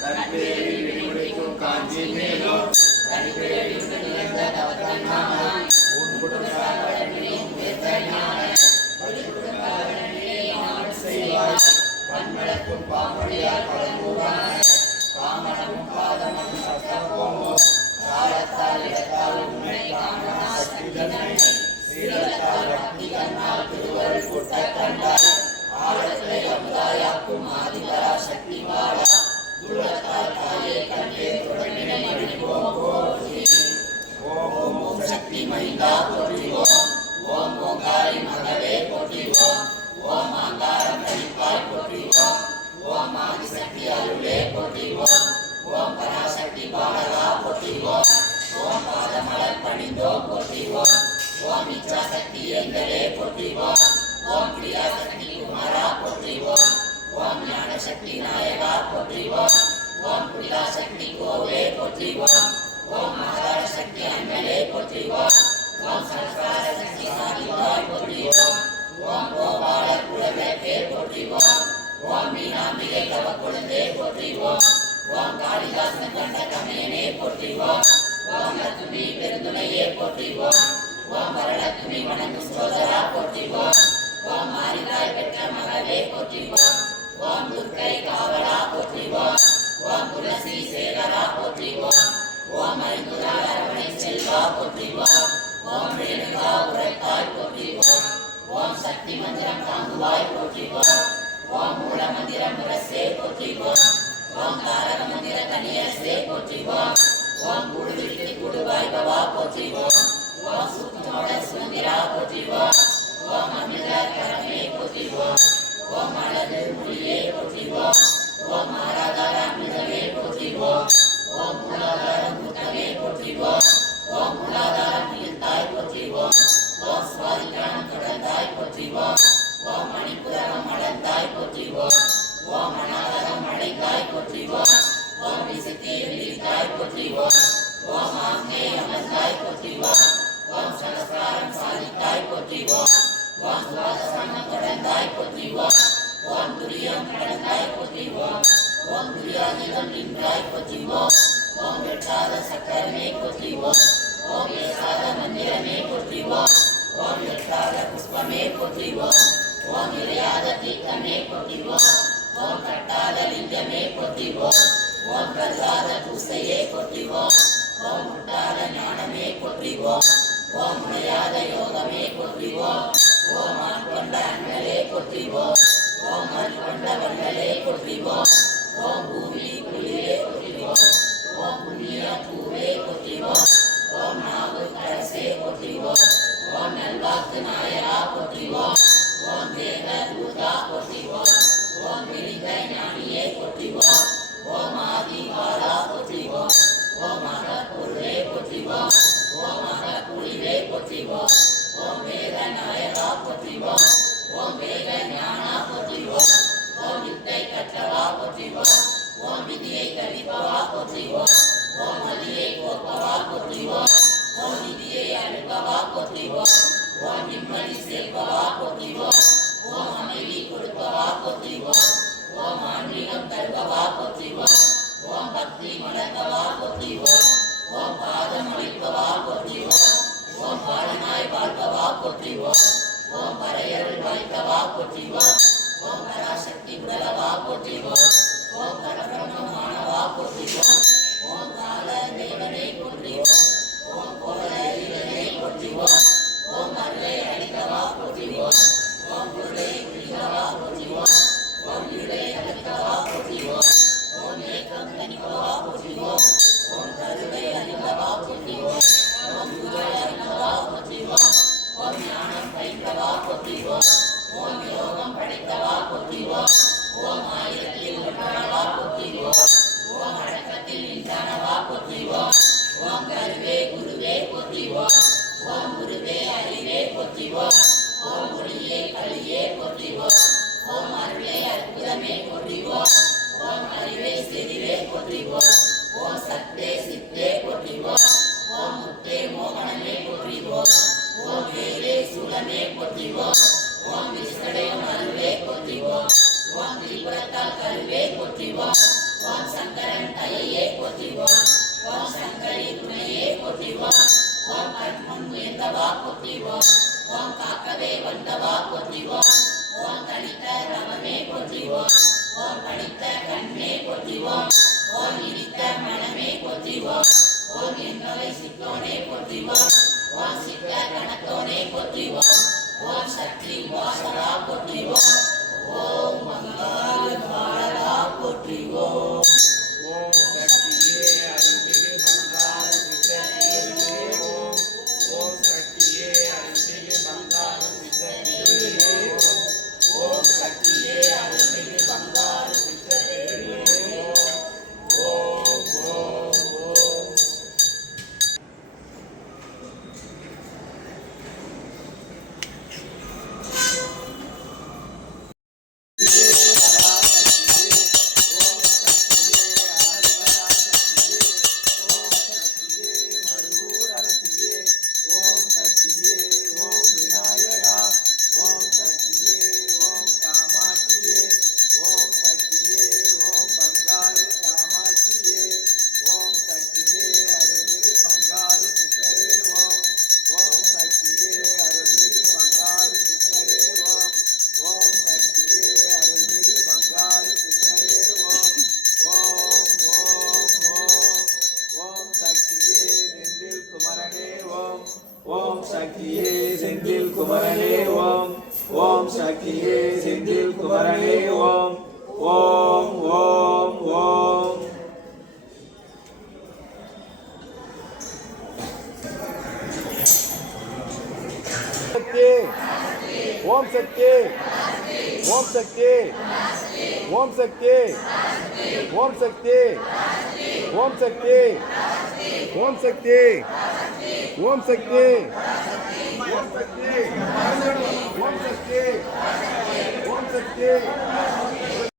நட்பேரி விடுவிக்கும் காஞ்சி மேலும் தனிப்பேரி உணர்ந்த தவத்தன்னான உன் குடும்பம் செய்வாய் பன்மளக்கும் பாமொழியால் பழங்குவாய் காமனமும் பாதமும் சத்தப்போமோ காலத்தால் இடத்தால் உண்மை காணா சக்திதனை சீலத்தால் பக்தி கண்ணால் திருவருள் கூட்ட கண்டாய் ஆழத்தை அமுதாயாக்கும் ஆதிபரா சக்தி வாழா தூளத்தால் தாயே கண்டே தொடங்கினை அழிப்போம் போற்றி ஓம் ஓம் சக்தி மைந்தா போற்றிவோம் ஓம் ஓங்காரி மகளே போற்றிவோம் ஓம் ஆங்காரம் கழிப்பாய் போற்றிவோம் ஓம் ஆதிசக்தி அருளே போற்றிவோம் ஓம் பராசக்தி பாலகா போற்றிவோம் ஓம் பாதமலர் பணிந்தோம் போற்றிவோம் ஓம் இச்சாசக்தி எங்களே போற்றிவோம் ஓம் கிரியாசக்தி குமாரா போற்றிவோம் ஓம் ஞானசக்தி நாயகா போற்றிவோம் ஓம் புரியாசக்தி கோவே போற்றிவோம் ஓம் ஆதார சக்தி அண்ணலே போற்றிவோம் ஓம் சம்ஸ்கார சக்தி சாதிவாய் போற்றிவோம் ஓம் கோபால குலவிளக்கே போற்றிவோம் ஓம் மீனாம்பிகை தவ குழந்தை போற்றிவோம் ஓம் காளிதாசன் கண்ட கமேனே போற்றிவோம் ஓம் லட்சுமி பெருந்துணையே போற்றிவோம் ஓம் வரலட்சுமி வணங்கும் சோதரா போற்றிவோம் ஓம் மாரிதாய் பெற்ற மகளே போற்றிவோம் ஓம் துர்க்கை காவலா போற்றிவோம் ஓம் துளசி சேகரா போற்றிவோம் ஓம் ஐந்துரா அரவணை செல்வா போற்றிவோம் ஓம் ரேணுகா உரைத்தாய் போற்றிவோம் ஓம் சக்தி மந்திரம் தாங்குவாய் போற்றிவோம் ஓம் மூல மந்திரம் முரசே போற்றிவோம் ஓம் தாரக மந்திர கனியரசே போற்றிவோம் ஓம் கூடுவிட்டு கூடுவாய் பவா போற்றிவோம் ஓம் சுத்தமோட சுதந்திரா போற்றிவோம் ஓம் அமிர்த கரமே போற்றிவோம் ஓம் அழகு மொழியே போற்றிவோம் ஓம் ஆராதார அமிர்தமே போற்றிவோம் ஓம் மூலாதார மூத்தமே போற்றிவோம் ஓம் மூலாதாரம் இழுத்தாய் போற்றிவோம் ஓம் சுவாதிகானம் தொடர்ந்தாய் போற்றிவோம் ஓம் மணிப்புரம் அடர்ந்தாய் போற்றிவோம் ஓம் அநாதகம் அடைந்தாய் போற்றிவோம் ஓம் விசித்தி விழித்தாய் போற்றிவோம் ஓம் ஆங்கே அமர்ந்தாய் போற்றிவோம் ஓம் சகஸ்காரம் சாதித்தாய் போற்றிவோம் ஓம் சுவாசனம் தொடர்ந்தாய் போற்றிவோம் ஓம் துரியம் கடந்தாய் போற்றிவோம் ஓம் துரியாதீதம் நின்றாய் போற்றிவோம் ஓம் வெட்டாத சக்கரமே போற்றிவோம் ஓம் ஏசாத மந்திரமே போற்றிவோம் ஓம் எட்டாத புஷ்பமே போற்றிவோம் ஓம் இறையாத தீர்த்தமே போற்றிவோம் ஓம் கட்டாத லிங்கமே போற்றிவோம் ஓம் கருதாத பூசையே போற்றிவோம் ஓம் முட்டாத ஞானமே போற்றிவோம் ஓம் முனையாத யோகமே போற்றிவோம் ஓம் ஆட்கொண்ட அண்ணலே போற்றிவோம் ஓம் ஆட்கொண்ட வண்ணலே போற்றிவோம் ஓம் பூமி குளிரே போற்றிவோம் ஓம் புண்ணிய பூவே போற்றிவோம் ஓம் நாவு கரசே போற்றிவோம் ஓம் நல்வாக்கு நாயரா போற்றிவோம் ஓம் தேக தூதா போற்றிவோம் ஓம் விரிந்த ஞானியே போற்றிவோம் ஓம் ஆதி பாலா போற்றிவோம் ஓம் அகப்பொருளே போற்றிவோம் ஓம் அகப்புலிவே போற்றிவோம் ஓம் வேத நாயகா போற்றிவோம் ஓம் வேத ஞானா போற்றிவோம் ஓம் வித்தை கற்றவா போற்றிவோம் ஓம் விதியை கழிப்பவா போற்றிவோம் ஓம் மதியை போப்பவா போற்றிவோம் ஓம் நிதியை அழுப்பவா போற்றிவோம் ஓம் நிம்மதி சேர்ப்பவா போற்றிவோம் ஓம் அமைதி கொடுப்பவா போற்றிவோம் ஓம் ஆன்மீகம் தருபவா போற்றிவோம் ஓம் பக்தி மலர்பவா போற்றிவோம் ஓம் பாதம் அளிப்பவா போற்றிவோம் ஓம் பாலனாய் வாழ்பவா போற்றிவோம் ஓம் பரையருள் வாய்த்தவா போற்றிவோம் ஓம் பராசக்தி உடலவா போற்றிவோம் ஓம் பரபிரம்மமானவா போற்றிவோம் ஓம் கால தேவனை போற்றிவோம் ஓம் கோல ஈரனை போற்றிவோம் ஓம் அருளை அளிக்கவா போற்றிவோம் ஓம் பொருளை புரிந்தவா போற்றிவோம் ஓம் இருளை அளிக்கவா போற்றிவோம் ஓம் ஏக்கம் தணிக்கவா போற்றிவோம் ஓம் கருவை அறிந்தவா போற்றிவோம் ஓம் குருவை அறிந்தவா போற்றிவோம் ஓம் ஞானம் பயின்றவா போற்றிவோம் ஓம் யோகம் படைத்தவா போற்றிவோம் ஓம் ஆயிரத்தில் ஒன்றானவா போற்றிவோம் ஓம் அடக்கத்தில் நின்றானவா போற்றிவோம் ஓம் கருவே குருவே போற்றிவோம் ஓம் குருவே அறிவே போற்றிவோம் ஓம் ஒளியே களியே போற்றிவோம் ஓம் அருளே அற்புதமே போற்றிவோம் ஓம் அறிவே செறிவே போற்றிவோம் ஓம் சத்தே சித்தே போற்றிவோம் ஓம் முத்தே மோகனமே போற்றிவோம் ஓம் வேலே சூலமே போற்றிவோம் ஓம் விஸ்வடயம் அருளே போற்றிவோம் ஓம் திரிபுரத்தால் கருவே போற்றிவோம் ஓம் சங்கர தாயையே போற்றிவோம். ஓம் சங்கரி துணையே போற்றிவோம். ஓம் கண்முன் உயர்ந்தவா போற்றிவோம். ஓம் காக்கவே வந்தவா போற்றிவோம். ஓம் கணித்த தவமே போற்றிவோம். ஓம் படித்த கண்ணே போற்றிவோம். ஓம் இனித்த மனமே போற்றிவோம். ஓம் என்னவை சித்தோனே போற்றிவோம். ஓம் சித்த கணத்தோனே போற்றிவோம். ஓம் சக்தி வாசகா போற்றிவோம். ஓம் மங்காள பாலகா போற்றிவோம். ஓம் சக்தியே அருள்மிகு பங்காரு சித்தத்தியே ஓம். ஓம் சக்தியே அருள்மிகு பங்காரு சித்தத்தியே ஓம். ஓம் சக்தியே அருள்மிகு பங்காரு சித்தத்தியே ஓம். ஓம் ஓம் ஓம். ஓம் சக்தியே செந்தில் குமரனே ஓம். ஓம் சக்தியே செந்தில் குமரனே ஓம். ஓம் ஓம் ஓம். சக்தி ஓம் சக்தி ஓம் சக்தி ஓம் சக்தி ஓம் சக்தி ஓம் சக்தி ஓம் சக்தி ஓம் சக்தி ஓம் சக்தி ஓம் சக்தி ஓம் சக்தி